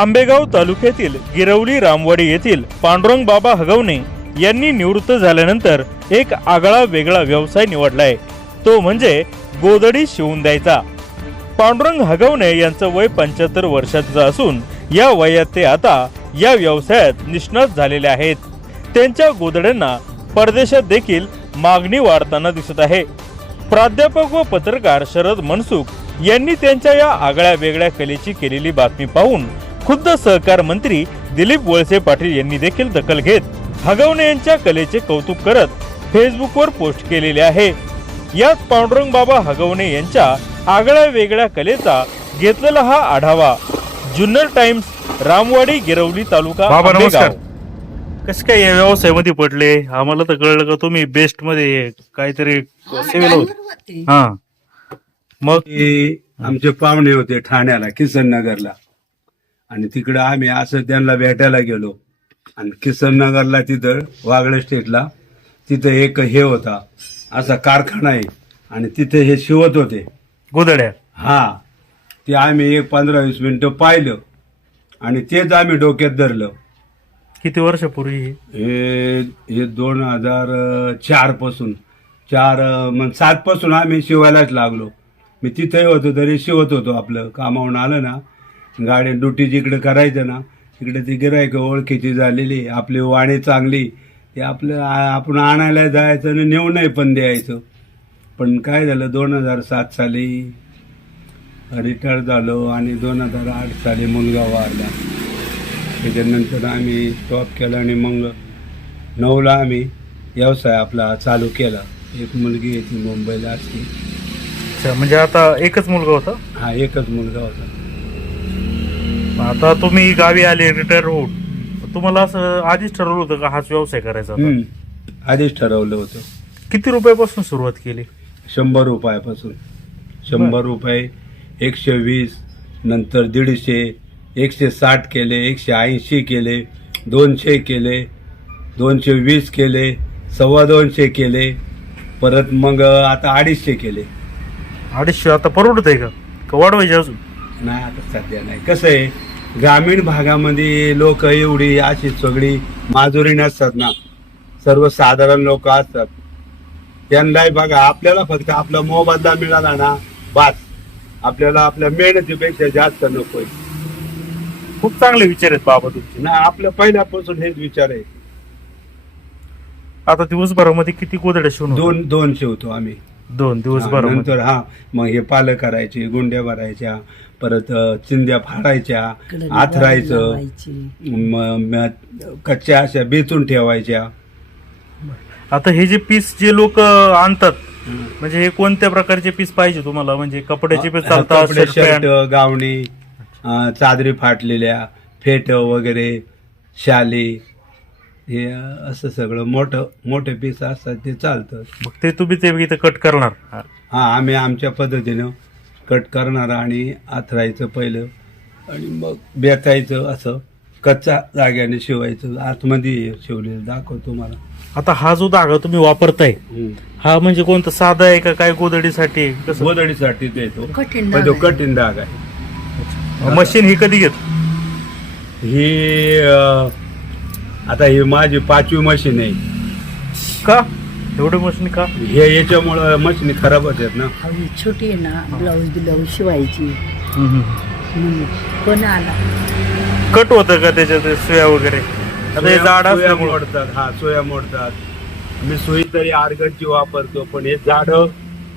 आंबेगाव तालुक्यातील गिरवली रामवाडी येथील पांडुरंग बाबा हगवणे यांनी निवृत्त झाल्यानंतर एक आगळा वेगळा व्यवसाय निवडलाय तो म्हणजे गोदडी शिवून द्यायचा. पांडुरंग हगवणे यांचं वय पंच्याहत्तर वर्षाचं असून या वयात ते आता या व्यवसायात निष्णात झालेले आहेत. त्यांच्या गोदड्यांना परदेशात देखील मागणी वाढताना दिसत आहे. प्राध्यापक व पत्रकार शरद मनसुख यांनी त्यांच्या या आगळ्या वेगळ्या कलेची केलेली बातमी पाहून खुद्द सहकार मंत्री दिलीप वळसे पाटील यांनी देखील दखल घेत हगवणे यांच्या कलेचे कौतुक करत फेसबुकवर पोस्ट केलेले आहे. याच पांडुरंग बाबा हगवणे यांच्या आगळ्या वेगळ्या कलेचा घेतलेला हा आढावा. जुन्नर टाइम्स रामवाडी गिरवली तालुका बाबा, नमस्कार. आंबेगाव. कसं काय या व्यवसायामध्ये पडले? आम्हाला तर कळलं का तुम्ही बेस्टमध्ये काहीतरी सेवेला होते. हा. मग? ते आमचे पाहुणे होते ठाण्याला किसन नगरला. आणि तिकडं आम्ही असं त्यांना भेटायला गेलो. आणि किसन नगरला तिथं वागळे स्टेटला तिथं एक हे होता असा कारखाना आहे. आणि तिथे हे शिवत होते. गोदड्या. हा. ते आम्ही एक पंधरा वीस मिनिटं पाहिलं. आणि तेच आम्ही डोक्यात धरलं. किती वर्षापूर्वी हे? हे हे दोन हजार चारपासून. चार मग सात पासून आम्ही शिवायलाच लागलो. मी तिथे होतो तरी शिवत होतो आपलं. कामावून आलं ना गाडी ड्युटी जिकडे करायचं ना तिकडे ती गिरायक ओळखीची झालेली आपली वाणी चांगली ते आपलं आपण आणायला जायचं आणि नेऊनही पण द्यायचं. पण काय झालं दोन हजार सात साली रिटायर झालो आणि दोन हजार आठ साली मुलगा वारला त्याच्यानंतर आम्ही स्टॉप केला आणि मग नऊला आम्ही व्यवसाय आपला चालू केला. एक मुलगी आहे ती मुंबईला असते. अच्छा म्हणजे आता एकच मुलगा होता? हा एकच मुलगा होता. आता तुम्ही गावी आले रिटायर होऊन तुम्हाला असं आधीच ठरवलं होतं का हाच व्यवसाय करायचा? हम्म. आधीच ठरवलं होतं. किती रुपयापासून सुरुवात केली? शंभर रुपयापासून. शंभर रुपये एकशे वीस नंतर दीडशे एकशे साठ केले एकशे ऐंशी केले दोनशे केले दोनशे वीस केले सव्वा दोनशे केले परत मग आता अडीचशे केले. अडीचशे आता परवडत आहे का? का वाढवायचे अजून? नाही आता सध्या नाही. कसं आहे? ग्रामीण भागामध्ये लोक एवढी अशी सगळी माजुरी नसतात ना. सर्वसाधारण लोक असतात. त्यांनाही बघा आपल्याला फक्त आपला मोबदला मिळाला ना बास. आपल्याला आपल्या मेहनतीपेक्षा जास्त नकोय. खूप चांगले विचार आहेत बाबा तुमचे. ना आपल्या पहिल्यापासून हेच विचार आहे. आता दिवसभरामध्ये किती गोदड्या शिवून होतात? दोन दोन शिवतो आम्ही. दोन दिवसभरामध्ये. नंतर हा मग हे पालं करायचे गुंड्या भरायच्या परत चिंध्या फाडायच्या आथरायचं म- म- कच्च्या अशा बेचून ठेवायच्या. आता हे जे पीस जे लोक आणतात म्हणजे हे कोणत्या प्रकारचे पीस पाहिजे तुम्हाला? म्हणजे कपड्याचे पीस चालतात कपडे shirt, शर्ट pant? गावणी अं, चादरी फाटलेल्या फेट वगैरे शाली हे असं सगळं मोठं मोठे पीस असतात ते चालतं मग ते तुम्ही ते इथं कट करणार. हा आम्ही आमच्या पद्धतीनं कट करणार आणि आथरायचं पहिलं आणि मग बेचायचं असं कच्चा जाग्याने शिवायचं आतमध्ये शिवलेलं दाखवतो तुम्हाला आता हा जो धागा तुम्ही वापरताय. हा म्हणजे कोणता साधा आहे का काय गोदडीसाठी? कसं? गोदडीसाठी देतो. कठीण पण तो डाग आहे. कठीण डाग आहे. मशीन ही कधी घेत ही अं, आता ही माझी पाचवी मशीन आहे. का? एवढे मशीन का? हे याच्यामुळं मशीन खराब होतात ना. अहो, छोटी आहे ना ब्लाऊज ब्लाऊज शिवायची. म्हणून पण आला. कट होतं का त्याच्यात ते सुया वगैरे? आता हे झाड सोया असल्यामुळं मोडतात. हा सोया मोडतात. मी सुई तरी आर्गनची वापरतो पण हे झाड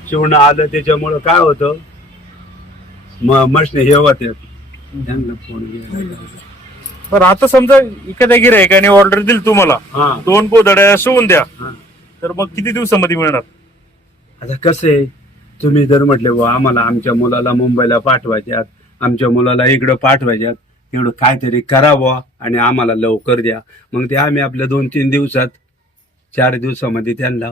शिवणं आलं त्याच्यामुळं काय होतं? म मशीन हे होतात त्यांना फोन. पण आता समजा एखाद्या गिरायकाने ऑर्डर दिली तुम्हाला हा. दोन गोदड्या शिवून द्या. हा. तर मग किती दिवसामध्ये मिळणार? आता कसं आहे तुम्ही जर म्हटले बुवा आम्हाला आमच्या मुलाला मुंबईला पाठवायच्यात आमच्या मुलाला इकडं पाठवायच्यात एवढं काहीतरी करावं आणि आम्हाला लवकर द्या. मग ते आम्ही आपल्या दोन तीन दिवसात चार दिवसामध्ये त्यांना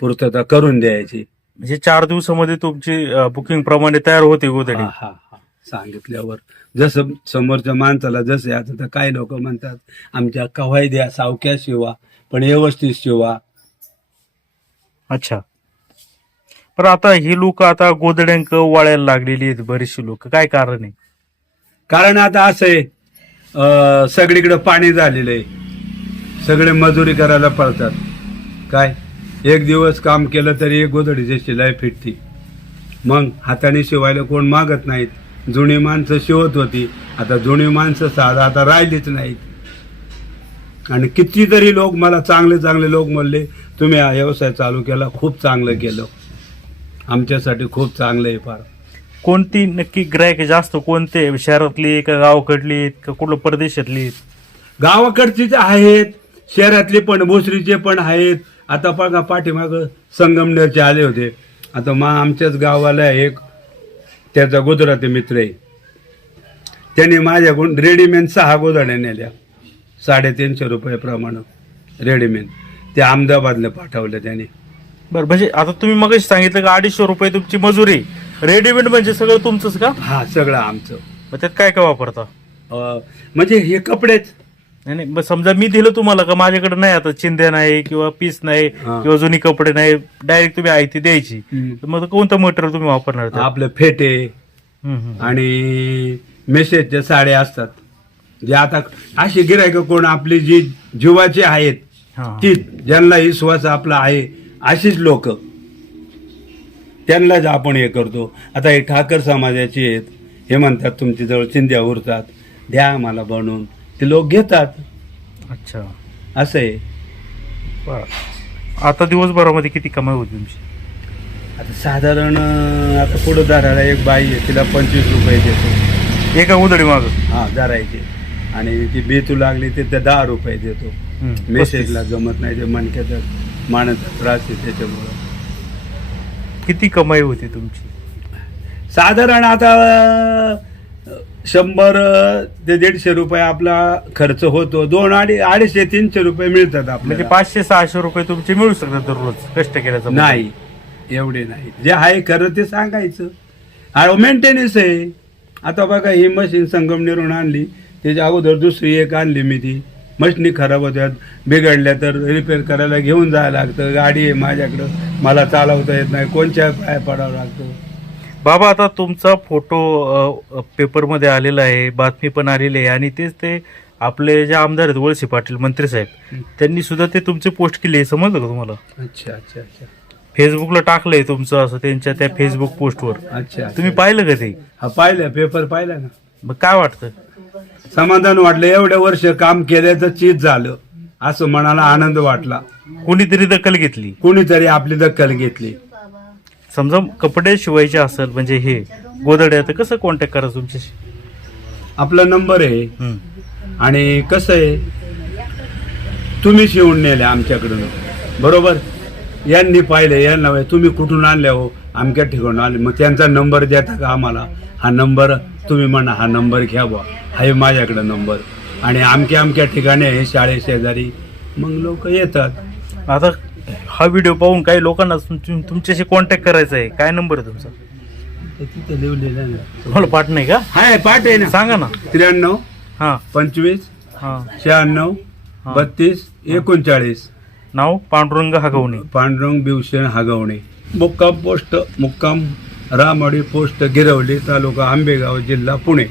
पूर्तता करून द्यायची. म्हणजे चार दिवसामध्ये तुमची बुकिंग प्रमाणे तयार होते गोदडी हा हा हा. सांगितल्यावर. जसं समोरच्या माणसाला जसं आता तर काही लोक म्हणतात आमच्या कव्हाई द्या सावक्या शिवा पण व्यवस्थित शिवा अच्छा. पण आता ही लोक आता गोदड्यांक वाळायला लागलेली आहेत बरीचशी लोक. काय कारण आहे? कारण आता असं आहे अं, सगळीकडे पाणी झालेलं आहे. सगळे मजुरी करायला पळतात. काय? एक दिवस काम केलं तरी एक गोधडीची शिलाई फिटती. मग हाताने शिवायला कोण मागत नाहीत. जुनी माणसं शिवत होती. आता जुनी माणसं साधा आता राहिलीच नाहीत. आणि कितीतरी लोक मला चांगले चांगले लोक म्हणले तुम्ही हा व्यवसाय चालू केला खूप चांगलं केलं. आमच्यासाठी खूप चांगलं आहे फार. कोणती नक्की ग्राहक जास्त कोणते? शहरातली का गावाकडली का कुठलं परदेशातली गावाकडचीच आहेत शहरातले पण भोसरीचे पण आहेत. आता बघा पाठीमाग संगमनेरचे आले होते. आता मा आमच्याच गावाला एक त्याचा गुजराती मित्र आहे. त्यांनी माझ्याकडून रेडीमेड सहा गोधड्या नेल्या. साडेतीनशे रुपये प्रमाणे रेडीमेड ते अहमदाबादला पाठवलं त्याने बरं म्हणजे आता तुम्ही मग सांगितलं का अडीचशे रुपये तुमची मजुरी रेडीमेड म्हणजे सगळं तुमचंच का हा सगळं आमचं मग त्यात काय काय वापरता अं, म्हणजे हे कपडेच नाही नाही मग समजा मी दिलं तुम्हाला का माझ्याकडे नाही आता चिंध्या नाही किंवा पीस नाही हा. किंवा जुनी कपडे नाही डायरेक्ट तुम्ही आहे ती द्यायची हम्म. तर मग कोणतं मटेरियल तुम्ही वापरणार त्यात? आपलं फेटे हम्म, हम्म. आणि मेसेजच्या साड्या असतात जे आता अशी गिरायक कोण आपली जी जीवाची आहेत. ती ज्यांना विश्वास आपला आहे अशीच लोक. त्यांनाच आपण हे करतो. आता हे ठाकर समाजाचे आहेत हे म्हणतात तुमच्या जवळ चिंध्या उरतात द्या आम्हाला बनवून. ते लोक घेतात. अच्छा. असं आहे. बरं. आता दिवसभरामध्ये किती कमाई होती तुमची? आता साधारण अं, आता पुढं दाराला एक बाई आहे तिला पंचवीस रुपये देतो. एका उदडी माग हा धरायचे. आणि ती बेतू लागली ते त्या दहा रुपये देतो. मेसेजला जमत नाही ते मणक्याचा मानाचा त्रास आहे त्याच्यामुळं. किती कमाई होती तुमची? साधारण आता शंभर ते दीडशे रुपये आपला खर्च होतो. दोन अडी अडीचशे तीनशे रुपये मिळतात म्हणजे आपल्याला पाचशे सहाशे रुपये तुमचे मिळू शकतात दररोज कष्ट केल्याचं नाही एवढे नाही. जे आहे खरं ते सांगायचं. मेंटेनन्स आहे. आता बघा ही मशीन संगमनेरून आणली. त्याच्या अगोदर दुसरी एक आणली मी ती. मशिनी खराब होत्यात बिघडल्या तर रिपेअर करायला घेऊन जायला लागतं. गाडी आहे माझ्याकडं मला चालवता येत नाही कोणच्या पाय पडावं लागतं? बाबा आता तुमचा फोटो पेपरमध्ये आलेला आहे बातमी पण आलेली आहे आणि तेच ते आपले जे आमदार आहेत वळसे पाटील मंत्री साहेब त्यांनी सुद्धा ते तुमचे पोस्ट केले समजलं का तुम्हाला? अच्छा अच्छा अच्छा. फेसबुकला टाकलंय तुमचं असं त्यांच्या त्या फेसबुक पोस्टवर अच्छा तुम्ही पाहिलं का ते? हा पाहिलं पेपर पाहिला ना. मग काय वाटतं? समाधान वाटलं. एवढ्या वर्ष काम केल्याचं चीज झालं. असं मनाला आनंद वाटला. कोणीतरी दखल घेतली. कोणीतरी आपली दखल घेतली. समजा कपडे शिवायचे असेल म्हणजे हे गोदड्या तर कसं कॉन्टॅक्ट करायचं तुमच्याशी? आपला नंबर आहे. आणि कसं आहे तुम्ही शिवून नेले आमच्याकडून. बरोबर? यांनी पाहिले यांना तुम्ही कुठून आणले हो? अमक्या ठिकाणून आले मग त्यांचा नंबर देता का आम्हाला? हा नंबर तुम्ही म्हणा हा नंबर घ्या बुवा. आहे माझ्याकडे नंबर. आणि अमक्या अमक्या ठिकाणी आहे शाळे शेजारी. मग लोक येतात. आता हा व्हिडिओ पाहून काही लोकांना तुम- तुमच्याशी कॉन्टॅक्ट करायचा आहे. काय नंबर आहे तुमचा? ते तिथे लिहिलेलं ना तुम्हाला पाठ नाही का? हाय पाठ आहे ना. सांगा ना. त्र्याण्णव हा. पंचवीस हा. शहाण्णव हा. बत्तीस एकोणचाळीस. नाव? पांडुरंग हागवणे. पांडुरंग बिवशेण हागवणे. मुक्काम पोस्ट मुक्काम रामवाडी पोस्ट गिरवली तालुका आंबेगाव जिल्हा पुणे